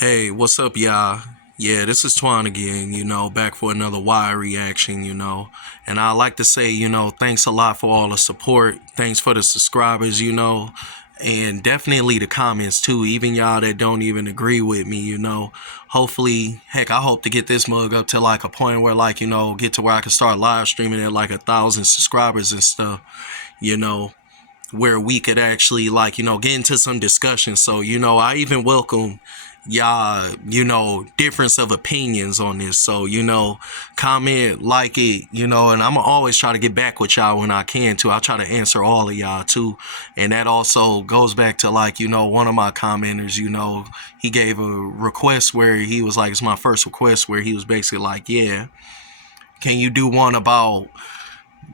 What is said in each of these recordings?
Hey, what's up, y'all? Yeah, this is Twan again, back for another wire reaction, And I like to say, thanks a lot for all the support. Thanks for the subscribers, and definitely the comments too, even y'all that don't even agree with me, Hopefully, heck, I hope to get this mug up to like a point where get to where I can start live streaming at like 1,000 subscribers and stuff, you know where we could actually get into some discussion. So I even welcome y'all difference of opinions on this. So comment, like it, and I'm always try to get back with y'all when I can too. I try to answer all of y'all too, and that also goes back to one of my commenters, he gave a request where he was like, it's my first request, where he was basically like, yeah, can you do one about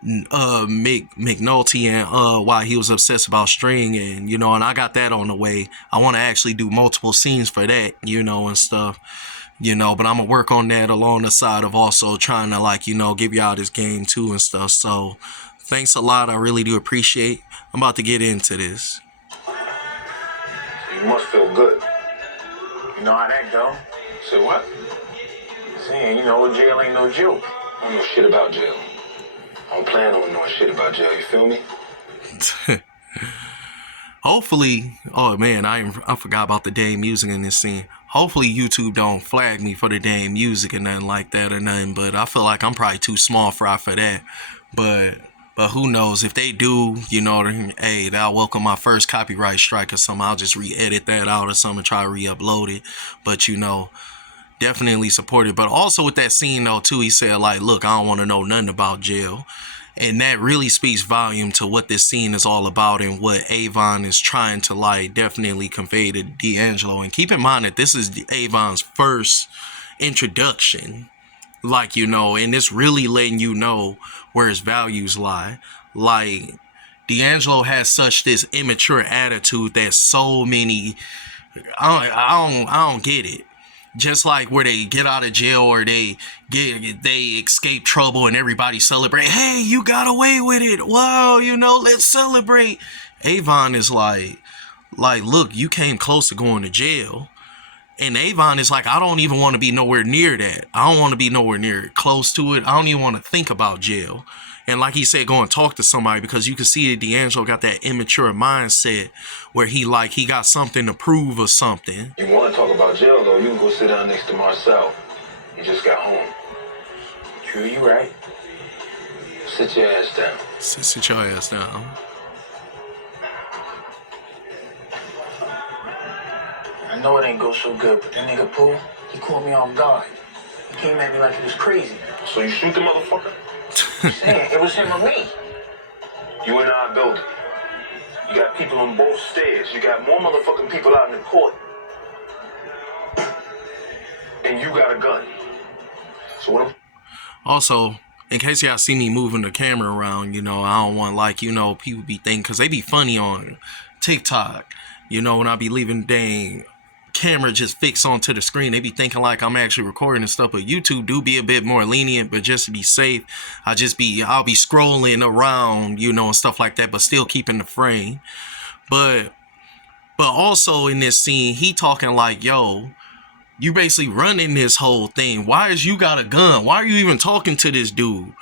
McNulty and why he was obsessed about string, and and I got that on the way. I want to actually do multiple scenes for that, and stuff, but I'm gonna work on that along the side of also trying to give y'all this game too and stuff. So thanks a lot, I really do appreciate. I'm about to get into this. You must feel good. You know how that go? Say what? Saying, jail ain't no joke. I don't know shit about jail. I don't plan on knowing shit about jail, you feel me? Hopefully, oh man, I forgot about the dang music in this scene. Hopefully YouTube don't flag me for the dang music and nothing like that or nothing, but I feel like I'm probably too small fry for that. But who knows? If they do, hey, I'll welcome my first copyright strike or something. I'll just re-edit that out or something and try to re-upload it. But definitely support it. But also with that scene though too, he said like, look, I don't want to know nothing about jail. And that really speaks volume to what this scene is all about and what Avon is trying to definitely convey to D'Angelo. And keep in mind that this is Avon's first introduction, and it's really letting you know where his values lie. Like, D'Angelo has such this immature attitude that so many, I don't get it. Just like where they get out of jail or they escape trouble and everybody celebrate. Hey, you got away with it. Wow, let's celebrate. Avon is like, look, you came close to going to jail. And Avon is like, I don't even want to be nowhere near that. I don't want to be nowhere near close to it. I don't even want to think about jail. And like he said, go and talk to somebody, because you can see that D'Angelo got that immature mindset where he got something to prove or something. You want to talk about jail, though, you can go sit down next to Marcel. He just got home. True, you right. Sit your ass down. Sit your ass down. I know it ain't go so good, but that nigga Pooh, he caught me off guard. He came at me like he was crazy. So you shoot the motherfucker? Saying it was him or me. You in our building. You got people on both stairs. You got more motherfucking people out in the court. And you got a gun. So what I'm... Also, in case y'all see me moving the camera around, I don't want people be thinking, because they be funny on TikTok, when I be leaving dang camera just fixed onto the screen, they be thinking like I'm actually recording and stuff. But YouTube do be a bit more lenient, but just to be safe, I'll be scrolling around, and stuff like that, but still keeping the frame. But also in this scene, he talking like, yo, you basically running this whole thing. Why is you got a gun? Why are you even talking to this dude?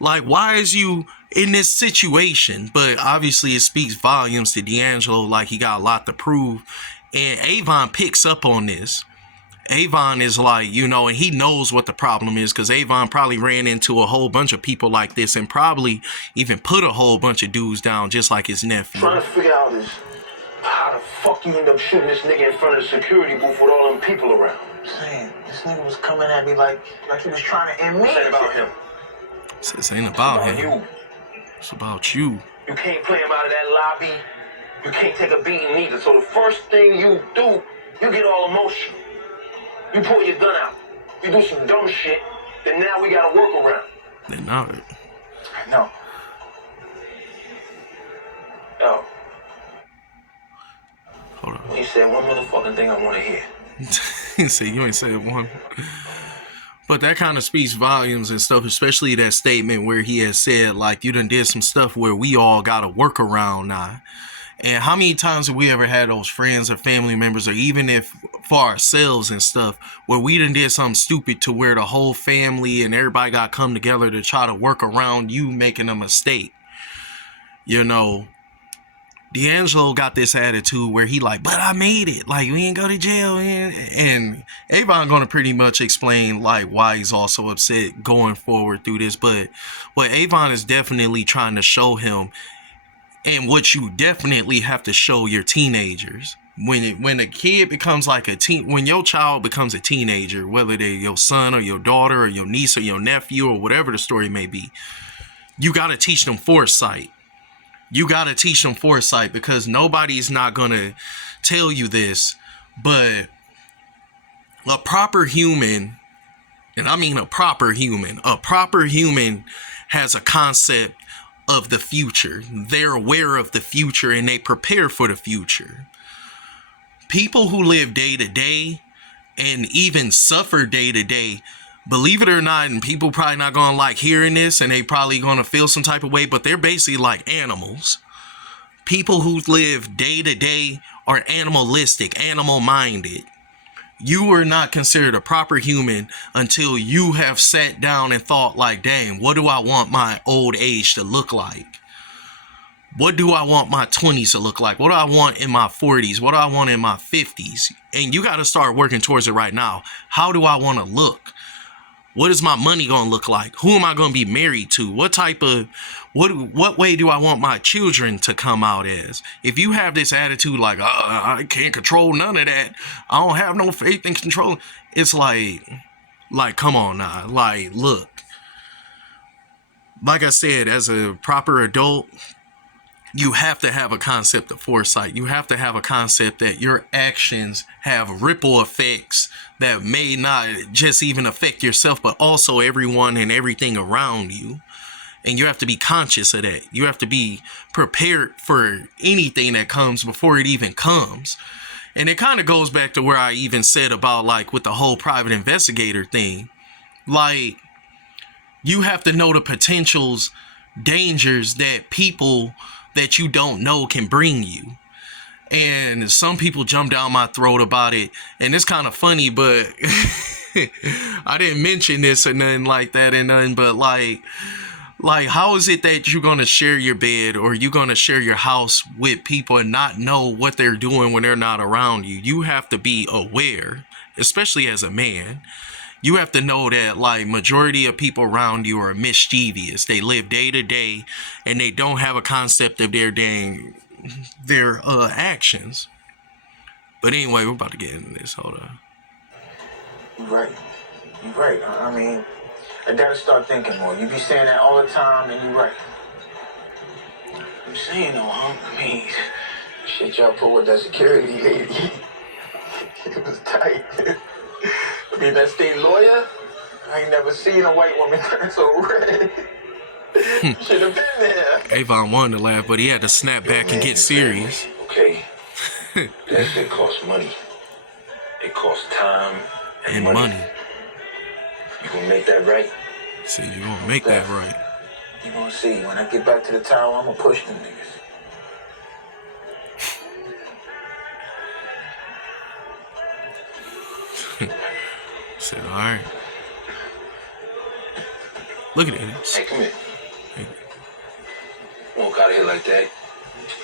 Like, why is you in this situation? But obviously it speaks volumes to D'Angelo, like he got a lot to prove. And Avon picks up on this. Avon is like, and he knows what the problem is, because Avon probably ran into a whole bunch of people like this and probably even put a whole bunch of dudes down just like his nephew. Trying to figure out is how the fuck you end up shooting this nigga in front of the security booth with all them people around. Saying this nigga was coming at me like he was trying to end me. This ain't about him. This ain't about him. You. It's about you. You can't play him out of that lobby. You can't take a beating either. So the first thing you do, you get all emotional. You pull your gun out. You do some dumb shit. Then now we got to work around. They know it. I know. Yo. Hold on. You said one motherfucking thing I want to hear. He said you ain't said one. But that kind of speaks volumes and stuff, especially that statement where he has said, like, you done did some stuff where we all got to work around now. And how many times have we ever had those friends or family members, or even if for ourselves and stuff, where we done did something stupid to where the whole family and everybody got come together to try to work around you making a mistake. You know, D'Angelo got this attitude where he like, but I made it. Like, we ain't go to jail, man. And Avon gonna pretty much explain like why he's also upset going forward through this. But what Avon is definitely trying to show him, and what you definitely have to show your teenagers, when a kid becomes like when your child becomes a teenager, whether they're your son or your daughter or your niece or your nephew or whatever the story may be, you got to teach them foresight. You got to teach them foresight, because nobody's not going to tell you this, but a proper human, and I mean a proper human has a concept of the future. They're aware of the future and they prepare for the future. People who live day to day and even suffer day to day, believe it or not, and people probably not gonna like hearing this and they probably gonna feel some type of way, but they're basically like animals. People who live day to day are animalistic, animal minded. You are not considered a proper human until you have sat down and thought like, dang, what do I want my old age to look like? What do I want my 20s to look like? What do I want in my 40s? What do I want in my 50s? And you got to start working towards it right now. How do I want to look? What is my money going to look like? Who am I going to be married to? What way do I want my children to come out as? If you have this attitude like, I can't control none of that, I don't have no faith in control, it's like, come on now. Like, look, like I said, as a proper adult, you have to have a concept of foresight. You have to have a concept that your actions have ripple effects that may not just even affect yourself, but also everyone and everything around you. And you have to be conscious of that. You have to be prepared for anything that comes before it even comes. And it kind of goes back to where I even said about like with the whole private investigator thing. Like, you have to know the potentials, dangers that people that you don't know can bring you. And some people jump down my throat about it, and it's kind of funny, but I didn't mention this or nothing like that and nothing, but like how is it that you're gonna share your bed or you're gonna share your house with people and not know what they're doing when they're not around you? You have to be aware, especially as a man. You have to know that like majority of people around you are mischievous. They live day to day and they don't have a concept of their actions. But anyway, we're about to get into this. Hold on. You're right. You're right. I mean, I gotta start thinking more. You be saying that all the time, and you're right. I'm saying though, I mean, shit y'all put with that security lady, it was tight. I mean, that state lawyer, I ain't never seen a white woman turn so red. Should have been there. Avon wanted to laugh, but he had to snap back and get serious. Okay. That shit costs money. It costs time and money. You gonna make that right? See, you gonna make that right. You gonna see. When I get back to the tower, I'm gonna push them niggas. Said, all right. Look at this. Hey, come here. Walk out of here like that.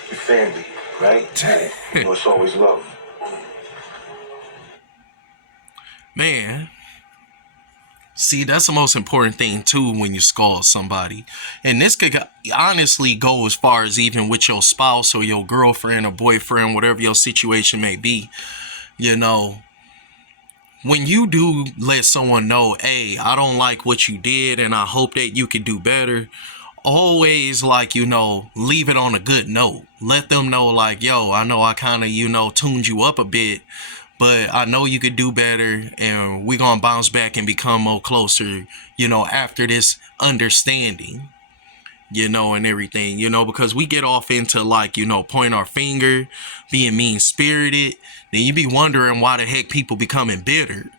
Your family, right? You know it's always love. Man. See, that's the most important thing too when you scold somebody. And this could honestly go as far as even with your spouse or your girlfriend or boyfriend, whatever your situation may be. You know, when you do let someone know, hey, I don't like what you did and I hope that you can do better, always like, you know, leave it on a good note. Let them know like, yo, I know I kind of, you know, tuned you up a bit, but I know you could do better and we're going to bounce back and become more closer, you know, after this understanding, you know, and everything, you know, because we get off into like, you know, point our finger, being mean spirited. Then you be wondering why the heck people becoming bitter.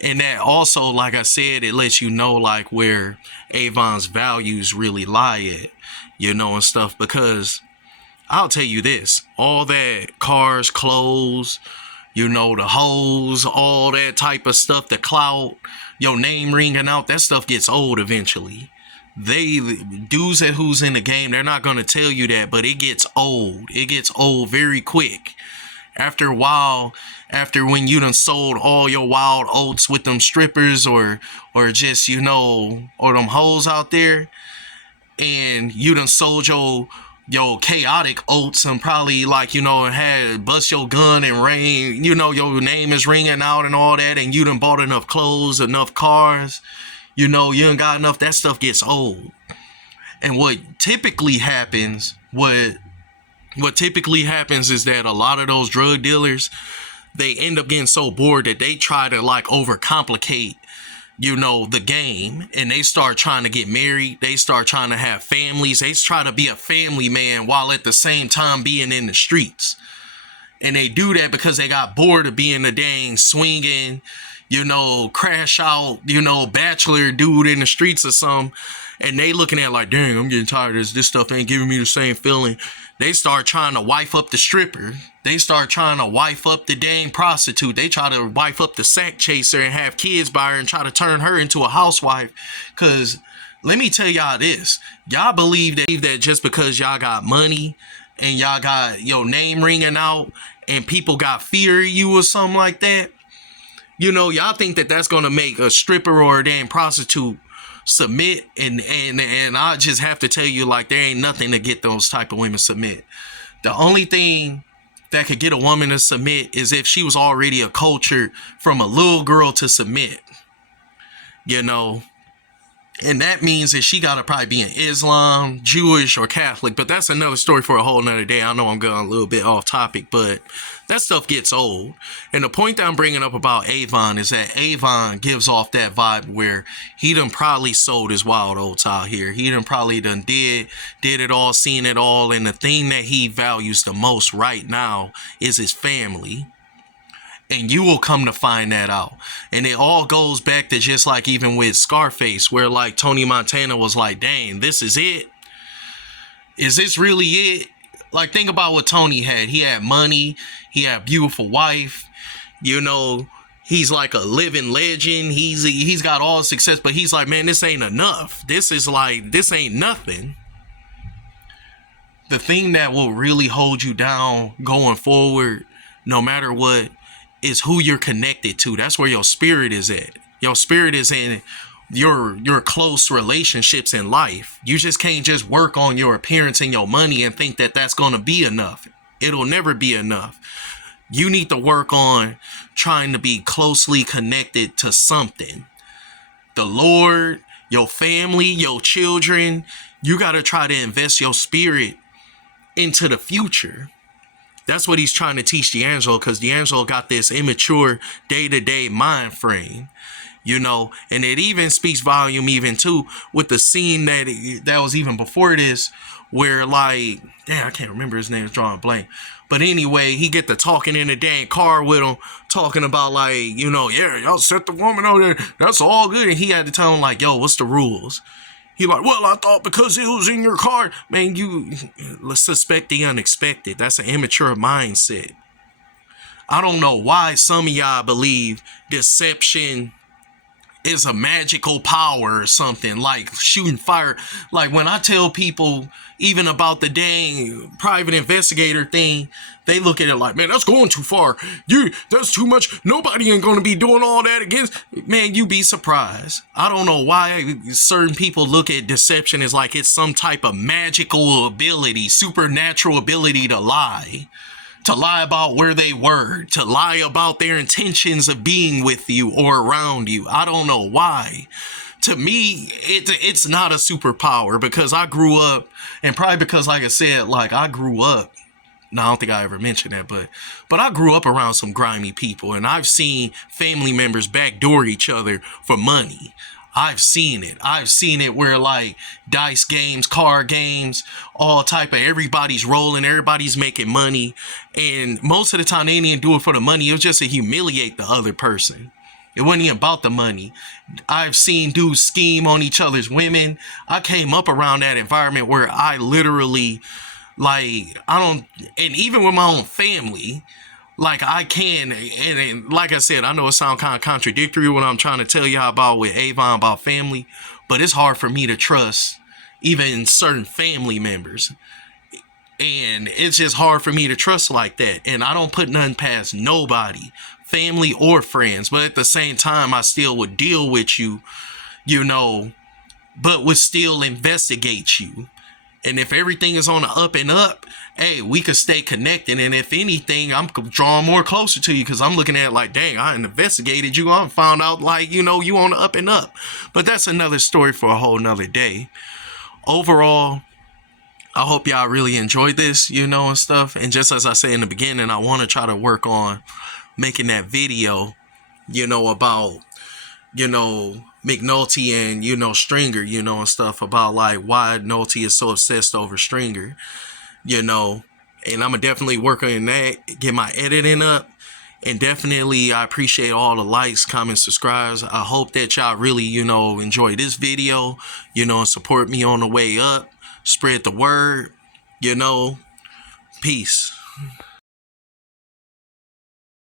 And that also, like I said, it lets you know like where Avon's values really lie at, you know, and stuff. Because I'll tell you this, all that cars, clothes, You know, the hoes, all that type of stuff, the clout, your name ringing out, that stuff gets old eventually. They dudes that who's in the game, they're not gonna tell you that, but it gets old. It gets old very quick. After a while, after when you done sold all your wild oats with them strippers or just, you know, or them hoes out there, and you done sold your chaotic oats and probably, like, you know, had bust your gun and rain, you know, your name is ringing out and all that, and you done bought enough clothes, enough cars, you know, you done got enough, that stuff gets old. And what typically happens is that a lot of those drug dealers, they end up getting so bored that they try to like overcomplicate, you know, the game, and they start trying to get married. They start trying to have families. They try to be a family man while at the same time being in the streets. And they do that because they got bored of being a dang swinging, you know, crash out, you know, bachelor dude in the streets or something. And they looking at it like, dang, I'm getting tired of this. This stuff ain't giving me the same feeling. They start trying to wife up the stripper. They start trying to wife up the dang prostitute. They try to wife up the sack chaser and have kids by her and try to turn her into a housewife. Because let me tell y'all this. Y'all believe that just because y'all got money and y'all got your name ringing out and people got fear of you or something like that, you know, y'all think that that's going to make a stripper or a damn prostitute submit, and I just have to tell you, like, there ain't nothing to get those type of women submit. The only thing that could get a woman to submit is if she was already acculturated from a little girl to submit, you know. And that means that she gotta probably be in Islam, Jewish, or Catholic. But that's another story for a whole nother day. I know I'm going a little bit off topic, but that stuff gets old. And the point that I'm bringing up about Avon is that Avon gives off that vibe where he done probably sold his wild oats out here. He done probably done did it all, seen it all. And the thing that he values the most right now is his family. And you will come to find that out. And it all goes back to just like even with Scarface, where like Tony Montana was like, dang, this is it? Is this really it? Like, think about what Tony had. He had money. He had a beautiful wife. You know, he's like a living legend. He's got all success, but he's like, man, this ain't enough. This ain't nothing. The thing that will really hold you down going forward, no matter what, is who you're connected to. That's where your spirit is at. Your spirit is in your close relationships in life. You just can't just work on your appearance and your money and think that that's going to be enough. It'll never be enough. You need to work on trying to be closely connected to something. The Lord, your family, your children. You got to try to invest your spirit into the future. That's what he's trying to teach D'Angelo, because D'Angelo got this immature day-to-day mind frame, you know. And it even speaks volume even too with the scene that was even before this, where like, damn, I can't remember his name, it's drawing a blank. But anyway, he get to talking in the dang car with him, talking about like, you know, yeah, y'all set the woman over there, that's all good. And he had to tell him like, yo, what's the rules? He like, well, I thought because it was in your car. Man, you suspect the unexpected. That's an immature mindset. I don't know why some of y'all believe deception is a magical power or something, like shooting fire. Like when I tell people even about the dang private investigator thing, they look at it like, man, that's going too far. That's too much. Nobody ain't gonna be doing all that against. Man, you be surprised. I don't know why certain people look at deception as like it's some type of magical ability, supernatural ability to lie about where they were, to lie about their intentions of being with you or around you. I don't know why. To me, it's not a superpower, because I grew up, and probably because, like I said, like I grew up, no, I don't think I ever mentioned that, but I grew up around some grimy people, and I've seen family members backdoor each other for money. I've seen it where like dice games, card games, all type of, everybody's rolling, everybody's making money. And most of the time they didn't even do it for the money. It was just to humiliate the other person. It wasn't even about the money. I've seen dudes scheme on each other's women. I came up around that environment where I literally, like, and even with my own family, like I can, and like I said, I know it sounds kind of contradictory what I'm trying to tell y'all about with Avon about family, but it's hard for me to trust even certain family members. And it's just hard for me to trust like that. And I don't put nothing past nobody, family or friends. But at the same time, I still would deal with you, you know, but would still investigate you. And if everything is on the up and up, hey, we could stay connected. And if anything, I'm drawing more closer to you because I'm looking at it like, dang, I investigated you. I found out, like, you know, you on the up and up. But that's another story for a whole nother day. Overall, I hope y'all really enjoyed this, you know, and stuff. And just as I say in the beginning, I want to try to work on making that video, you know, about, you know, McNulty and, you know, Stringer, you know, and stuff about like why Nulty is so obsessed over Stringer, you know. And I'm going to definitely work on that, get my editing up. And definitely, I appreciate all the likes, comments, subscribes. I hope that y'all really, you know, enjoy this video, you know, and support me on the way up. Spread the word, you know. Peace.